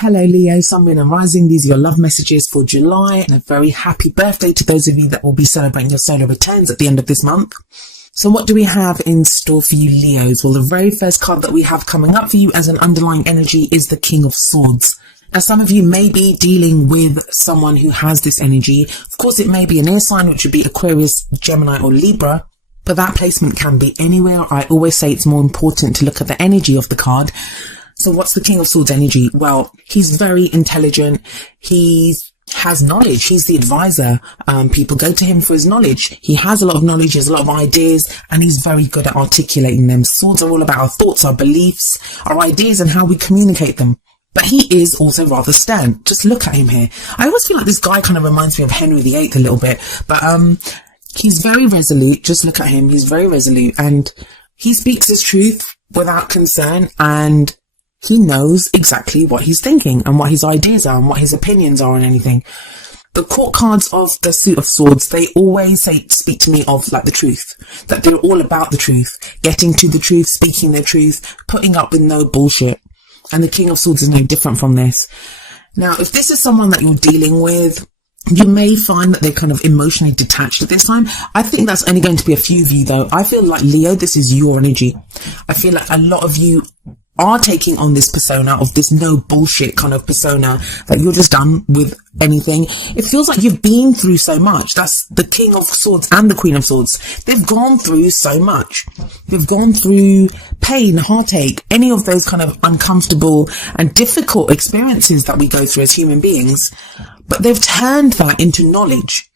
Hello Leo, Sun, Moon and Rising. These are your love messages for July, and a very happy birthday to those of you that will be celebrating your solar returns at the end of this month. So what do we have in store for you Leos? Well, the very first card that we have coming up for you as an underlying energy is the King of Swords. Now, some of you may be dealing with someone who has this energy. Of course, it may be an air sign, which would be Aquarius, Gemini or Libra, but that placement can be anywhere. I always say it's more important to look at the energy of the card. So what's the King of Swords energy? Well, he's very intelligent. He has knowledge. He's the advisor. People go to him for his knowledge. He has a lot of knowledge, he has a lot of ideas, and he's very good at articulating them. Swords are all about our thoughts, our beliefs, our ideas, and how we communicate them. But he is also rather stern. Just look at him here. I always feel like this guy kind of reminds me of Henry VIII a little bit. But he's very resolute. Just look at him. He's very resolute. And he speaks his truth without concern. And he knows exactly what he's thinking and what his ideas are and what his opinions are on anything. The court cards of the Suit of Swords, they always speak to me of like the truth, that they're all about the truth, getting to the truth, speaking the truth, putting up with no bullshit. And the King of Swords is no different from this. Now, if this is someone that you're dealing with, you may find that they're kind of emotionally detached at this time. I think that's only going to be a few of you though. I feel like Leo, this is your energy. I feel like a lot of you are taking on this persona of this no bullshit kind of persona, that you're just done with anything. It feels like you've been through so much. That's the King of Swords and the Queen of Swords. They've gone through so much. They've gone through pain, heartache, any of those kind of uncomfortable and difficult experiences that we go through as human beings. But they've turned that into knowledge.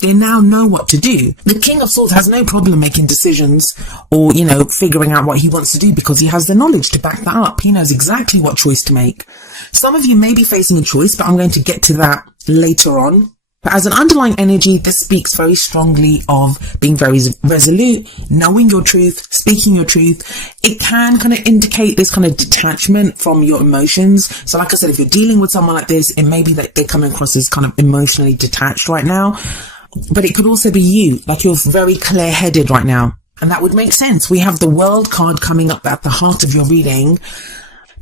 They now know what to do. The King of Swords has no problem making decisions or, figuring out what he wants to do because he has the knowledge to back that up. He knows exactly what choice to make. Some of you may be facing a choice, but I'm going to get to that later on. But as an underlying energy, this speaks very strongly of being very resolute, knowing your truth, speaking your truth. It can kind of indicate this kind of detachment from your emotions. So like I said, if you're dealing with someone like this, it may be that they're coming across as kind of emotionally detached right now. But it could also be you, like you're very clear-headed right now. And that would make sense. We have the World card coming up at the heart of your reading.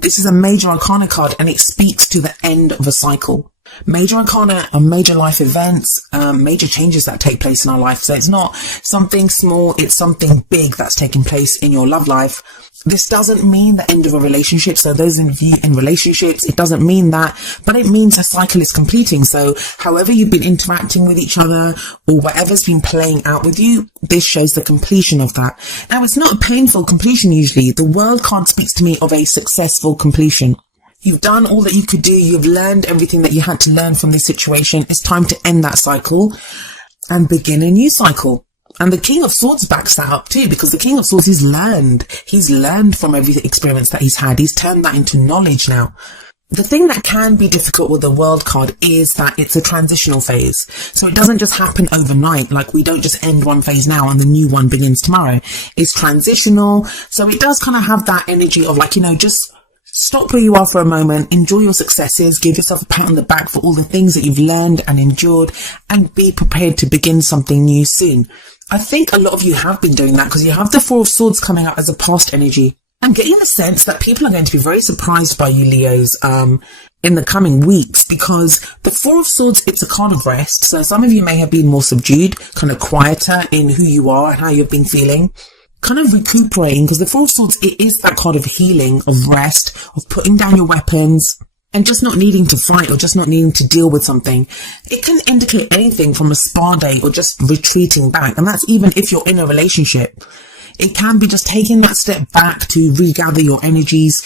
This is a major arcana card and it speaks to the end of a cycle. Major arcana are major life events, major changes that take place in our life. So it's not something small, it's something big that's taking place in your love life. This doesn't mean the end of a relationship. So those of you in relationships, it doesn't mean that, but it means a cycle is completing. So however you've been interacting with each other or whatever's been playing out with you, this shows the completion of that. Now, it's not a painful completion usually. The World card speaks to me of a successful completion. You've done all that you could do. You've learned everything that you had to learn from this situation. It's time to end that cycle and begin a new cycle. And the King of Swords backs that up too, because the King of Swords, he's learned from every experience that he's had. He's turned that into knowledge now. The thing that can be difficult with the World card is that it's a transitional phase. So it doesn't just happen overnight. Like we don't just end one phase now and the new one begins tomorrow. It's transitional. So it does kind of have that energy of like, just stop where you are for a moment, enjoy your successes, give yourself a pat on the back for all the things that you've learned and endured, and be prepared to begin something new soon. I think a lot of you have been doing that because you have the Four of Swords coming out as a past energy. I'm getting the sense that people are going to be very surprised by you Leos in the coming weeks, because the Four of Swords, it's a card of rest. So some of you may have been more subdued, kind of quieter in who you are and how you've been feeling. Kind of recuperating, because the Four of Swords, it is that card of healing, of rest, of putting down your weapons and just not needing to fight or just not needing to deal with something. It can indicate anything from a spa day or just retreating back. And that's even if you're in a relationship. It can be just taking that step back to regather your energies,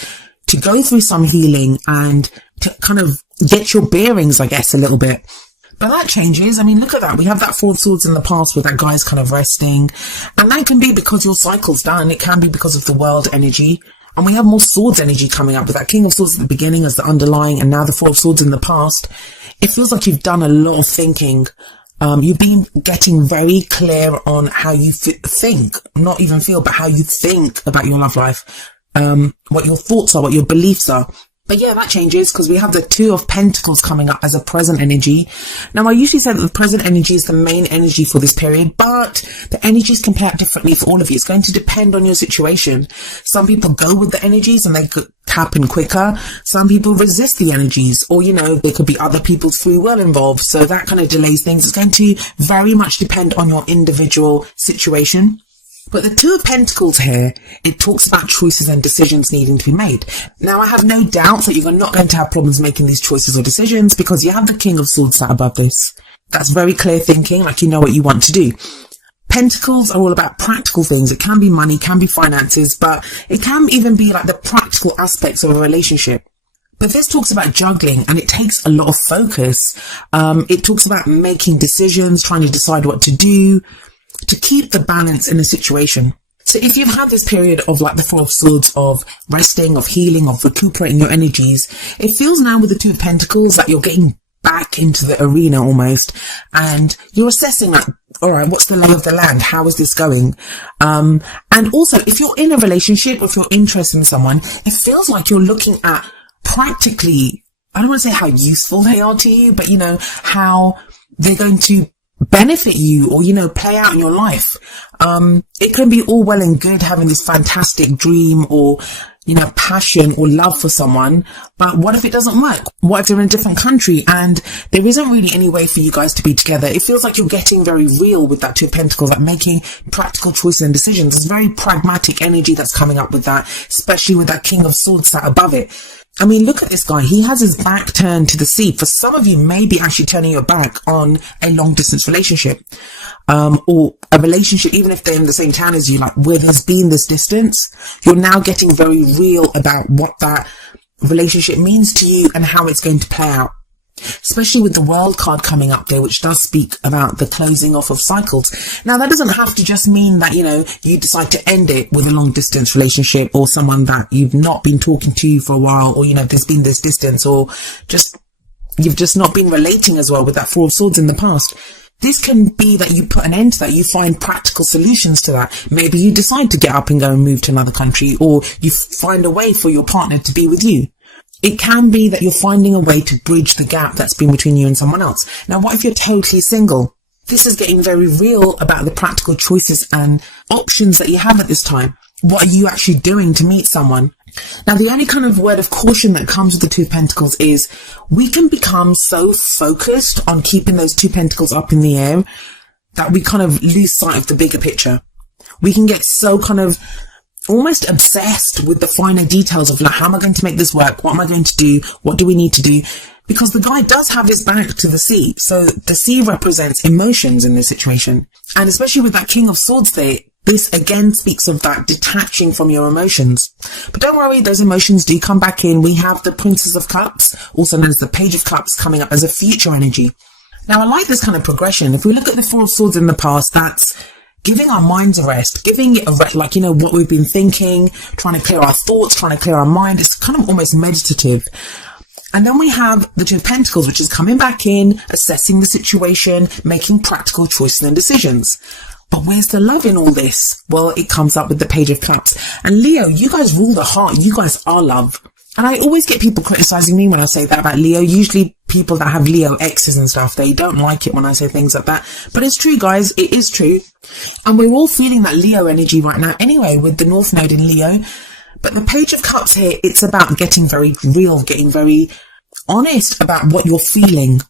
to go through some healing and to kind of get your bearings, I guess, a little bit. But that changes. I mean, look at that. We have that Four of Swords in the past where that guy's kind of resting. And that can be because your cycle's done. It can be because of the World energy. And we have more Swords energy coming up with that King of Swords at the beginning as the underlying, and now the Four of Swords in the past. It feels like you've done a lot of thinking. You've been getting very clear on how you think, not even feel, but how you think about your love life. What your thoughts are, what your beliefs are. But yeah, that changes because we have the Two of Pentacles coming up as a present energy. Now, I usually say that the present energy is the main energy for this period, but the energies can play out differently for all of you. It's going to depend on your situation. Some people go with the energies and they could happen quicker. Some people resist the energies, or, you know, there could be other people's free will involved. So that kind of delays things. It's going to very much depend on your individual situation. But the Two of Pentacles here, it talks about choices and decisions needing to be made. Now, I have no doubt that you're not going to have problems making these choices or decisions because you have the King of Swords sat above this. That's very clear thinking, like you know what you want to do. Pentacles are all about practical things. It can be money, can be finances, but it can even be like the practical aspects of a relationship. But this talks about juggling, and it takes a lot of focus. It talks about making decisions, trying to decide what to do, to keep the balance in a situation. So if you've had this period of like the Four of Swords, of resting, of healing, of recuperating your energies, it feels now with the Two of Pentacles that you're getting back into the arena almost, and you're assessing like, all right, what's the lay of the land? How is this going? And also, if you're in a relationship, or if you're interested in someone, it feels like you're looking at practically, I don't want to say how useful they are to you, but you know, how they're going to benefit you or, you know, play out in your life. It can be all well and good having this fantastic dream or, you know, passion or love for someone, but what if it doesn't work? What if they're in a different country and there isn't really any way for you guys to be together? It feels like you're getting very real with that Two of Pentacles, like making practical choices and decisions. There's very pragmatic energy that's coming up with that, especially with that King of Swords sat above it. I mean, look at this guy. He has his back turned to the sea. For some of you, maybe actually turning your back on a long distance relationship, or a relationship, even if they're in the same town as you, like where there's been this distance, you're now getting very real about what that relationship means to you and how it's going to play out. Especially with the World card coming up there, which does speak about the closing off of cycles. Now, that doesn't have to just mean that, you know, you decide to end it with a long distance relationship or someone that you've not been talking to for a while, or, you know, there's been this distance, or just, you've just not been relating as well with that Four of Swords in the past. This can be that you put an end to that, you find practical solutions to that. Maybe you decide to get up and go and move to another country, or you find a way for your partner to be with you. It can be that you're finding a way to bridge the gap that's been between you and someone else. Now, what if you're totally single? This is getting very real about the practical choices and options that you have at this time. What are you actually doing to meet someone? Now, the only kind of word of caution that comes with the Two of Pentacles is we can become so focused on keeping those Two Pentacles up in the air that we kind of lose sight of the bigger picture. We can get so kind of almost obsessed with the finer details of like, how am I going to make this work? What am I going to do? What do we need to do? Because the guy does have his back to the sea. So the sea represents emotions in this situation. And especially with that King of Swords there, this again speaks of that detaching from your emotions. But don't worry, those emotions do come back in. We have the Princess of Cups, also known as the Page of Cups, coming up as a future energy. Now, I like this kind of progression. If we look at the Four of Swords in the past, that's giving our minds a rest, giving it a rest, like, you know, what we've been thinking, trying to clear our thoughts, trying to clear our mind. It's kind of almost meditative. And then we have the Two of Pentacles, which is coming back in, assessing the situation, making practical choices and decisions. But where's the love in all this? Well, it comes up with the Page of Cups. And Leo, you guys rule the heart. You guys are love. And I always get people criticizing me when I say that about Leo. Usually people that have Leo exes and stuff, they don't like it when I say things like that. But it's true, guys. It is true. And we're all feeling that Leo energy right now anyway, with the North Node in Leo. But the Page of Cups here, it's about getting very real, getting very honest about what you're feeling.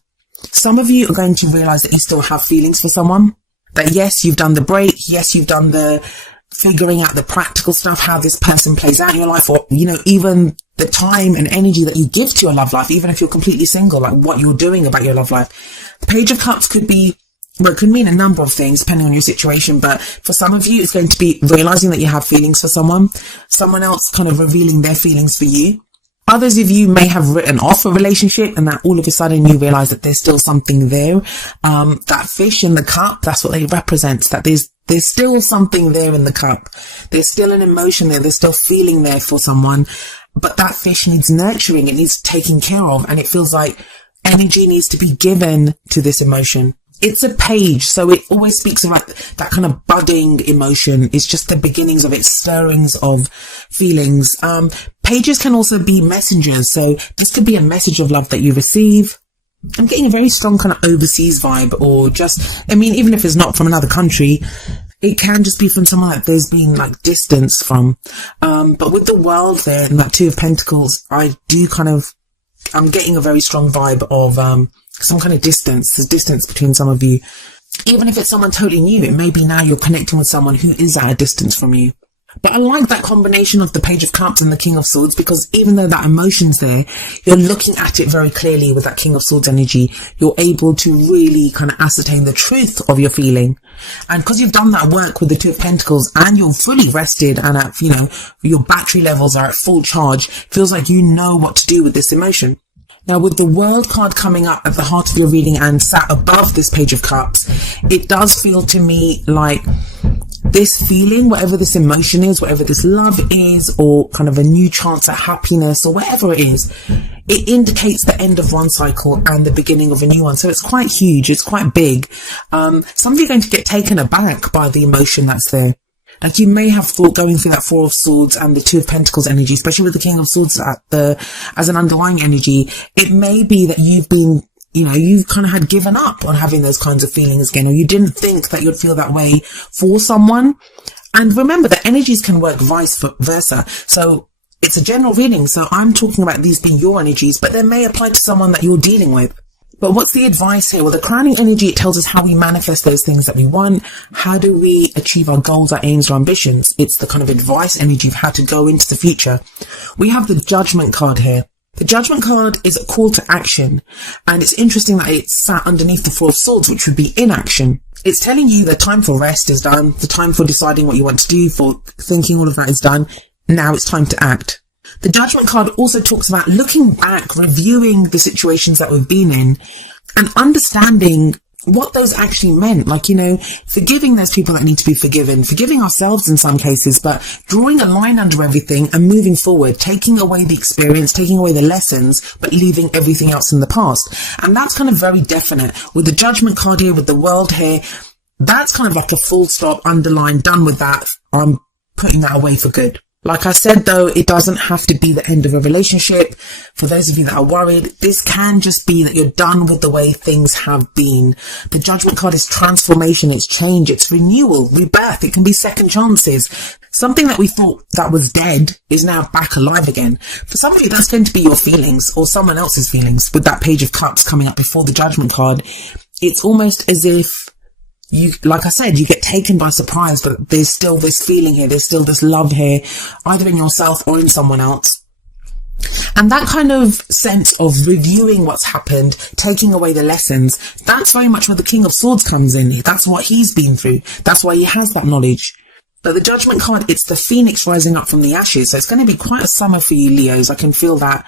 Some of you are going to realize that you still have feelings for someone. That yes, you've done the break. Yes, you've done the figuring out the practical stuff, how this person plays out in your life, or, you know, even the time and energy that you give to your love life, even if you're completely single, like what you're doing about your love life. The Page of Cups could be, well, it could mean a number of things depending on your situation, but for some of you, it's going to be realizing that you have feelings for someone else kind of revealing their feelings for you. Others of you may have written off a relationship and that all of a sudden you realize that there's still something there. That fish in the cup, that's what they represent, that there's still something there in the cup. There's still an emotion there. There's still feeling there for someone, but that fish needs nurturing. It needs taking care of. And it feels like energy needs to be given to this emotion. It's a page, so it always speaks of like that kind of budding emotion. It's just the beginnings of its stirrings of feelings. Pages can also be messengers, so this could be a message of love that you receive. I'm getting a very strong kind of overseas vibe, or just, I mean, even if it's not from another country, it can just be from someone that there's been like distance from. But with the World there and that Two of Pentacles, I'm getting a very strong vibe of some kind of distance. There's distance between some of you. Even if it's someone totally new, it may be now you're connecting with someone who is at a distance from you. But I like that combination of the Page of Cups and the King of Swords, because even though that emotion's there, you're looking at it very clearly with that King of Swords energy. You're able to really kind of ascertain the truth of your feeling. And because you've done that work with the Two of Pentacles and you're fully rested and at, you know, your battery levels are at full charge, feels like you know what to do with this emotion. Now, with the World card coming up at the heart of your reading and sat above this Page of Cups, it does feel to me like this feeling, whatever this emotion is, whatever this love is, or kind of a new chance at happiness, or whatever it is, it indicates the end of one cycle and the beginning of a new one. So it's quite huge. It's quite big. Some of you are going to get taken aback by the emotion that's there. Like, you may have thought, going through that Four of Swords and the Two of Pentacles energy, especially with the King of Swords as an underlying energy, it may be that you've been, you know, you've kind of had given up on having those kinds of feelings again, or you didn't think that you'd feel that way for someone. And remember that energies can work vice versa. So it's a general reading. So I'm talking about these being your energies, but they may apply to someone that you're dealing with. But what's the advice here? Well, the crowning energy, it tells us how we manifest those things that we want. How do we achieve our goals, our aims, our ambitions? It's the kind of advice energy of how to go into the future. We have the Judgment card here. The Judgment card is a call to action. And it's interesting that it's sat underneath the Four of Swords, which would be inaction. It's telling you the time for rest is done. The time for deciding what you want to do, for thinking, all of that is done. Now it's time to act. The Judgment card also talks about looking back, reviewing the situations that we've been in, and understanding what those actually meant. Like, you know, forgiving those people that need to be forgiven, forgiving ourselves in some cases, but drawing a line under everything and moving forward, taking away the experience, taking away the lessons, but leaving everything else in the past. And that's kind of very definite. With the Judgment card here, with the World here, that's kind of like a full stop, underline, done with that. I'm putting that away for good. Like I said, though, it doesn't have to be the end of a relationship. For those of you that are worried, this can just be that you're done with the way things have been. The Judgment card is transformation, it's change, it's renewal, rebirth. It can be second chances. Something that we thought that was dead is now back alive again. For some of you, that's going to be your feelings or someone else's feelings. With that Page of Cups coming up before the Judgment card, it's almost as if you, like I said, you get taken by surprise, but there's still this feeling here. There's still this love here, either in yourself or in someone else. And that kind of sense of reviewing what's happened, taking away the lessons, that's very much where the King of Swords comes in. That's what he's been through. That's why he has that knowledge. But the Judgment card, it's the phoenix rising up from the ashes. So it's going to be quite a summer for you, Leos. I can feel that.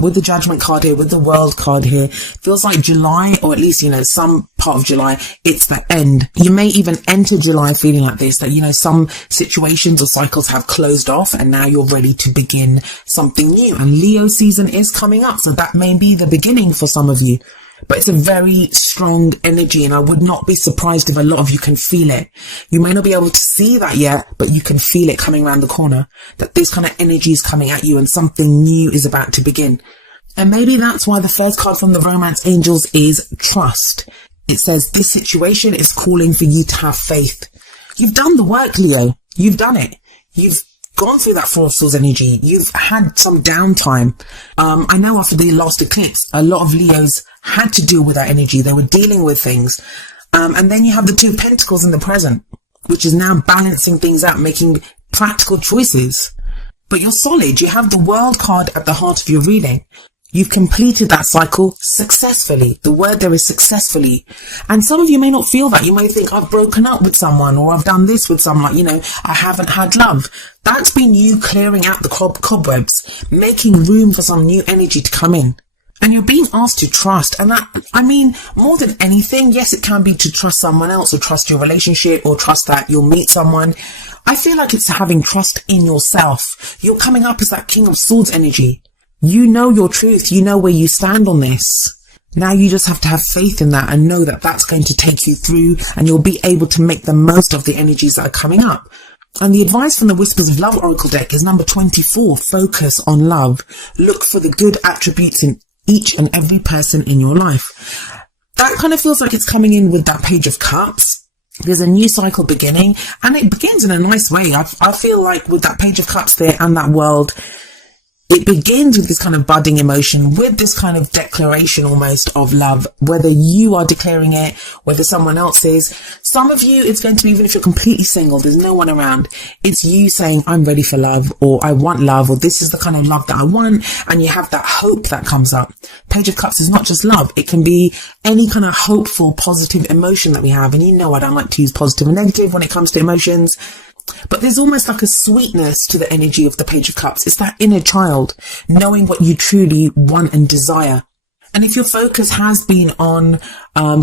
With the Judgment card here, with the World card here, it feels like July, or at least, you know, some part of July, it's the end. You may even enter July feeling like this, that, you know, some situations or cycles have closed off and now you're ready to begin something new. And Leo season is coming up. So that may be the beginning for some of you. But it's a very strong energy, and I would not be surprised if a lot of you can feel it. You may not be able to see that yet, but you can feel it coming around the corner, that this kind of energy is coming at you and something new is about to begin. And maybe that's why the first card from the Romance Angels is trust. It says this situation is calling for you to have faith. You've done the work, Leo. You've done it. You've gone through that Four of Swords energy. You've had some downtime. I know after the last eclipse, a lot of Leos had to deal with that energy. They were dealing with things. And then you have the Two of Pentacles in the present, which is now balancing things out, making practical choices. But you're solid. You have the World card at the heart of your reading. You've completed that cycle successfully. The word there is successfully. And some of you may not feel that. You may think, I've broken up with someone, or I've done this with someone, like, you know, I haven't had love. That's been you clearing out the cobwebs, making room for some new energy to come in. And you're being asked to trust. And that, I mean, more than anything, yes, it can be to trust someone else, or trust your relationship, or trust that you'll meet someone. I feel like it's having trust in yourself. You're coming up as that King of Swords energy. You know your truth. You know where you stand on this. Now you just have to have faith in that and know that that's going to take you through, and you'll be able to make the most of the energies that are coming up. And the advice from the Whispers of Love Oracle deck is number 24, focus on love. Look for the good attributes in each and every person in your life. That kind of feels like it's coming in with that Page of Cups. There's a new cycle beginning, and it begins in a nice way. I feel like with that Page of Cups there and that World, it begins with this kind of budding emotion, with this kind of declaration almost of love, whether you are declaring it, whether someone else is. Some of you, it's going to be, even if you're completely single, there's no one around, it's you saying, I'm ready for love, or I want love, or this is the kind of love that I want, and you have that hope that comes up. Page of Cups is not just love, it can be any kind of hopeful, positive emotion that we have. And you know I don't like to use positive and negative when it comes to emotions. But there's almost like a sweetness to the energy of the Page of Cups. It's that inner child, knowing what you truly want and desire. And if your focus has been on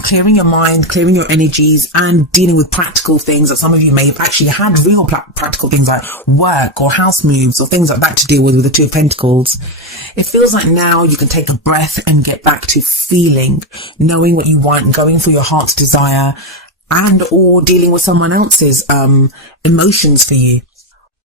clearing your mind, clearing your energies, and dealing with practical things, that some of you may have actually had real practical things like work or house moves or things like that to deal with the Two of Pentacles, it feels like now you can take a breath and get back to feeling, knowing what you want, going for your heart's desire, and or dealing with someone else's emotions for you.